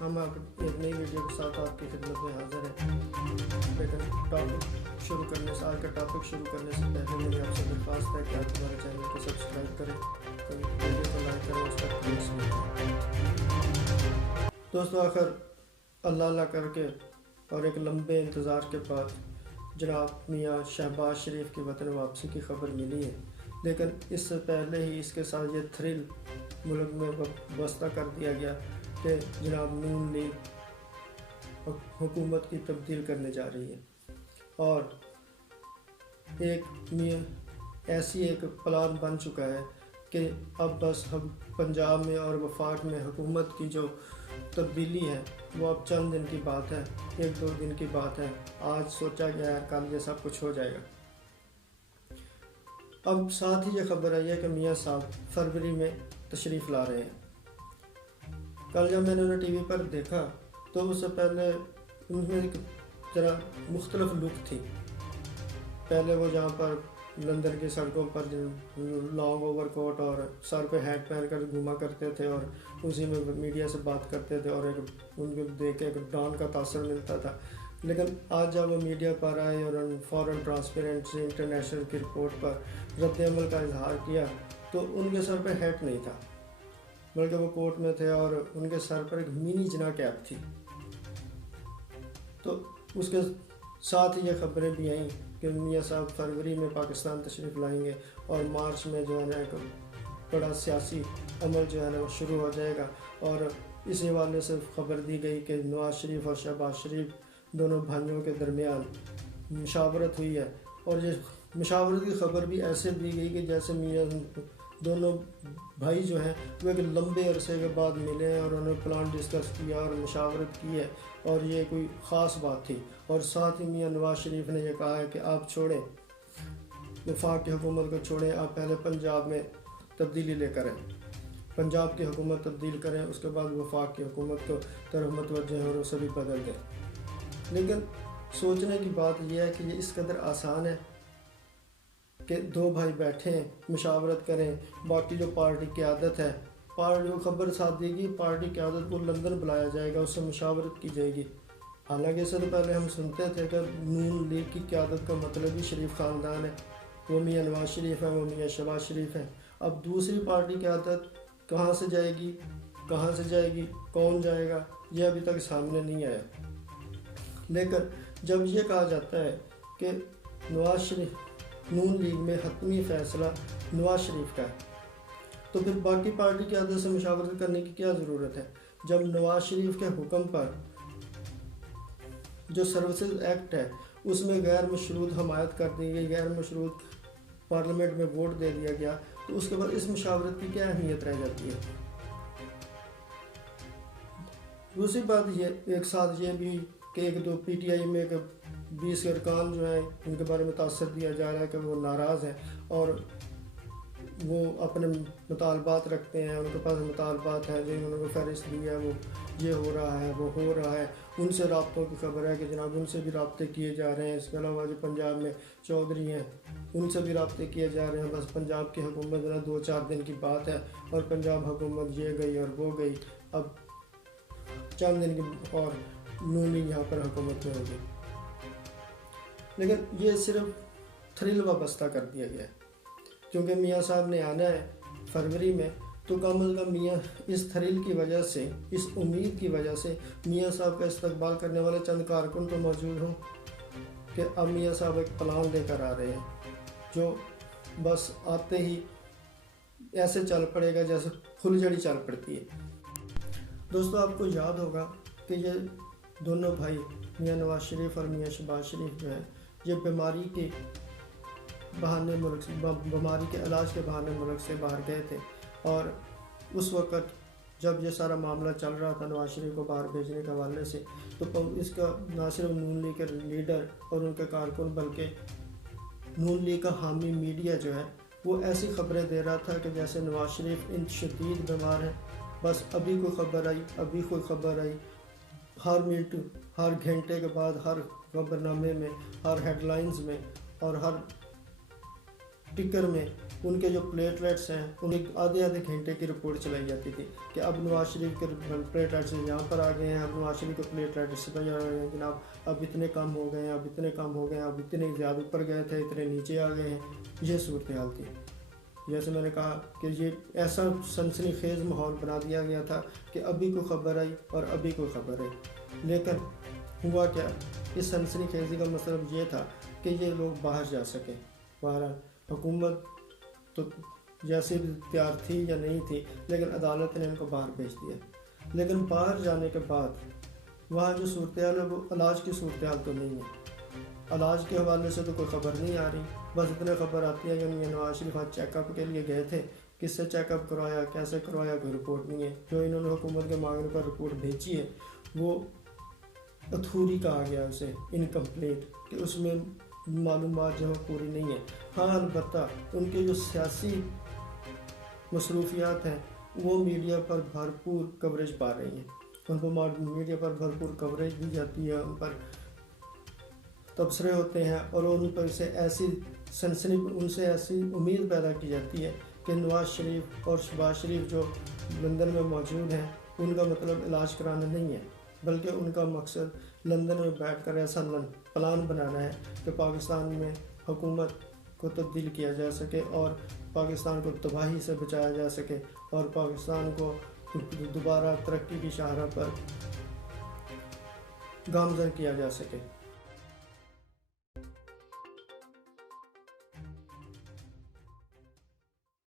हम आप एक नई वीडियो के साथ आपकी खिदमत में हाजिर हैं। लेकिन टॉपिक शुरू करने से आज का टॉपिक शुरू करने से पहले मेरी आपसे दरख्वास्त है कि आप हमारे चैनल को सब्सक्राइब करें, तो वीडियो को लाइक करें, उस पर क्लिक्स भी करें। दोस्तों, आखिर अल्लाह करके और एक लंबे इंतज़ार के बाद जनाब मियाँ शहबाज शरीफ की वतन वापसी की खबर मिली है। लेकिन इससे पहले ही इसके साथ ये थ्रिल मुल्क में बस्ता कर दिया गया कि जनाब नून लीग हुकूमत की तब्दील करने जा रही है और ऐसी एक प्लान बन चुका है कि अब बस हम पंजाब में और वफाक में हुकूमत की जो तब्दीली है वो अब चंद दिन की बात है, 1-2 दिन की बात है। आज सोचा गया है कल ये सब कुछ हो जाएगा। अब साथ ही ये खबर आई है कि मियाँ साहब फरवरी में तशरीफ़ ला रहे हैं। कल जब मैंने उन्हें टीवी पर देखा तो उससे पहले उनमें एक ज़रा मुख्तलिफ लुक थी। पहले वो जहाँ पर लंदन की सड़कों पर लॉन्ग ओवर कोट और सर पे हैट पहन कर घूमा करते थे और उसी में मीडिया से बात करते थे और एक उनको देख के एक डॉन का तासर मिलता था। लेकिन आज जब वो मीडिया पर आए और फॉरेन ट्रांसपेरेंसी इंटरनेशनल की रिपोर्ट पर रद्द-ए-अमल का इजहार किया तो उनके सर पर हैट नहीं था, बल्कि वो कोट में थे और उनके सर पर एक मिनी जना कैप थी। तो उसके साथ ही ये खबरें भी आईं कि मियाँ साहब फरवरी में पाकिस्तान तशरीफ़ लाएंगे और मार्च में जो है ना एक बड़ा सियासी अमल जो है ना वो शुरू हो जाएगा। और इस हवाले से खबर दी गई कि नवाज शरीफ और शहबाज शरीफ दोनों भाइयों के दरमियान मुशावरत हुई है और ये मुशावरत की खबर भी ऐसे दी गई कि जैसे मियाँ दोनों भाई जो हैं वो एक लंबे अरसे के बाद मिले हैं और उन्होंने प्लान डिस्कस किया और मुशावरत की है और ये कोई ख़ास बात थी। और साथ ही मियाँ नवाज शरीफ ने यह कहा है कि आप छोड़ें, वफाक की हुकूमत को छोड़ें, आप पहले पंजाब में तब्दीली लेकर आएँ, पंजाब की हुकूमत तब्दील करें, उसके बाद वफाक की हुकूमत को तरफ मतवज्जे और उसे भी बदल दें। लेकिन सोचने की बात यह है कि ये इस कदर आसान है कि दो भाई बैठें मुशावरत करें, बाकी जो पार्टी क़यादत है, पार्टी को खबर साथ देगी, पार्टी क़यादत को लंदन बुलाया जाएगा, उससे मुशावरत की जाएगी। हालांकि इससे तो पहले हम सुनते थे कि नून लीग की क़यादत का मतलब ही शरीफ ख़ानदान है, वो मियाँ नवाज शरीफ है, वो मियाँ शहबाज शरीफ है। अब दूसरी पार्टी क़यादत कहाँ से जाएगी, कौन जाएगा, ये अभी तक सामने नहीं आया। लेकिन जब ये कहा जाता है कि नवाज शरीफ नून लीग में हतमी फ़ैसला नवाज शरीफ का है, तो फिर बाकी पार्टी की आदत से मुशावरत करने की क्या ज़रूरत है। जब नवाज शरीफ के हुक्म पर जो सर्विसेज एक्ट है उसमें गैर मशरूत हमायत कर दी गई, गैर मशरूत पार्लियामेंट में वोट दे दिया गया, तो उसके बाद इस मुशावरत की क्या अहमियत रह जाती है। दूसरी बात ये एक साथ ये भी कि 1-2 PTI में 20 अरकान जो हैं उनके बारे में तासर दिया जा रहा है कि वो नाराज़ हैं और वो अपने मुतालबात रखते हैं, उनके पास मुतालबात है जो उन्होंने फहरिस्त दी है, वो ये हो रहा है, वो हो रहा है। उनसे राब्तों की खबर है कि जनाब उनसे भी राब्ते किए जा रहे हैं। इसके अलावा जो पंजाब में चौधरी हैं उनसे भी राब्ते किए जा रहे हैं। बस पंजाब की हुकूमत ना 2-4 दिन की बात है और पंजाब हुकूमत ये गई और वो गई, अब चंद दिन की और नून लीग यहाँ पर हुकूमत में होगी। लेकिन ये सिर्फ थ्रिल वाबस्ता कर दिया गया है, क्योंकि मियाँ साहब ने आना है फरवरी में, तो कम अज़ कम मियाँ इस थ्रिल की वजह से, इस उम्मीद की वजह से मियाँ साहब का इस्तकबाल करने वाले चंद कारकुन तो मौजूद हों कि अब मियाँ साहब एक प्लान लेकर आ रहे हैं जो बस आते ही ऐसे चल पड़ेगा जैसे फुलझड़ी चल पड़ती है। दोस्तों, आपको याद होगा कि ये दोनों भाई मियाँ नवाज शरीफ और मियाँ शहबाज शरीफ जो हैं ये बीमारी के इलाज के बहाने मुल्क से बाहर गए थे। और उस वक़्त जब ये सारा मामला चल रहा था नवाज शरीफ को बाहर भेजने के हवाले से, तो इसका ना सिर्फ नून लीग के लीडर और उनके कारकुन बल्कि नून लीग का हामी मीडिया जो है वो ऐसी खबरें दे रहा था कि जैसे नवाज शरीफ इन शदीद बीमार हैं, बस अभी कोई खबर आई, हर मिनट हर घंटे के बाद हर खबरनामे में, हर हेडलाइंस में और हर टिकर में उनके जो प्लेटलेट्स हैं उन्हें आधे आधे घंटे की रिपोर्ट चलाई जाती थी कि अब नवाज शरीफ के प्लेटलेट्स यहाँ पर आ गए हैं, अब नवाज शरीफ के प्लेटलेट्स पर जा रहे हैं जनाब, अब इतने कम हो गए हैं, अब इतने कम हो गए हैं, अब इतने ज़्यादा ऊपर गए थे, इतने नीचे आ गए हैं। ये सूरत हाल थी। जैसे मैंने कहा कि ये ऐसा सनसनीखेज़ माहौल बना दिया गया था कि अभी कोई ख़बर आई और अभी कोई ख़बर आई। लेकिन हुआ क्या, इस सनसनीखेज़ी का मतलब ये था कि ये लोग बाहर जा सकें। बहरहाल हुकूमत तो जैसे भी तैयार थी या नहीं थी, लेकिन अदालत ने इनको बाहर भेज दिया। लेकिन बाहर जाने के बाद वहाँ जो सूरत हाल है वो इलाज की सूरत हाल तो नहीं है। इलाज के हवाले से तो कोई ख़बर नहीं आ रही, बस इतने ख़बर आती है कि नवाज शरीफ आज चेकअप के लिए गए थे, किससे चेकअप करवाया, कैसे करवाया, कोई रिपोर्ट नहीं है। जो इन्होंने हुकूमत के मांगने पर रिपोर्ट भेजी है वो अधूरी कहा गया, उसे इनकम्प्लीट, कि उसमें मालूमात जो है पूरी नहीं है। हाँ, अलबत्ता उनके जो सियासी मसरूफियात हैं वो मीडिया पर भरपूर कवरेज पा रही हैं, उनको मीडिया पर भरपूर कवरेज दी जाती है, उन पर तबसरे होते हैं और उन पर से ऐसी सनसनी, उनसे ऐसी उम्मीद पैदा की जाती है कि नवाज शरीफ और शहबाज शरीफ जो लंदन में मौजूद हैं उनका मतलब इलाज कराना नहीं है, बल्कि उनका मकसद लंदन में बैठकर ऐसा प्लान बनाना है कि पाकिस्तान में हुकूमत को तब्दील किया जा सके और पाकिस्तान को तबाही से बचाया जा सके और पाकिस्तान को दोबारा तरक्की की शाहराह पर गामजन किया जा सके।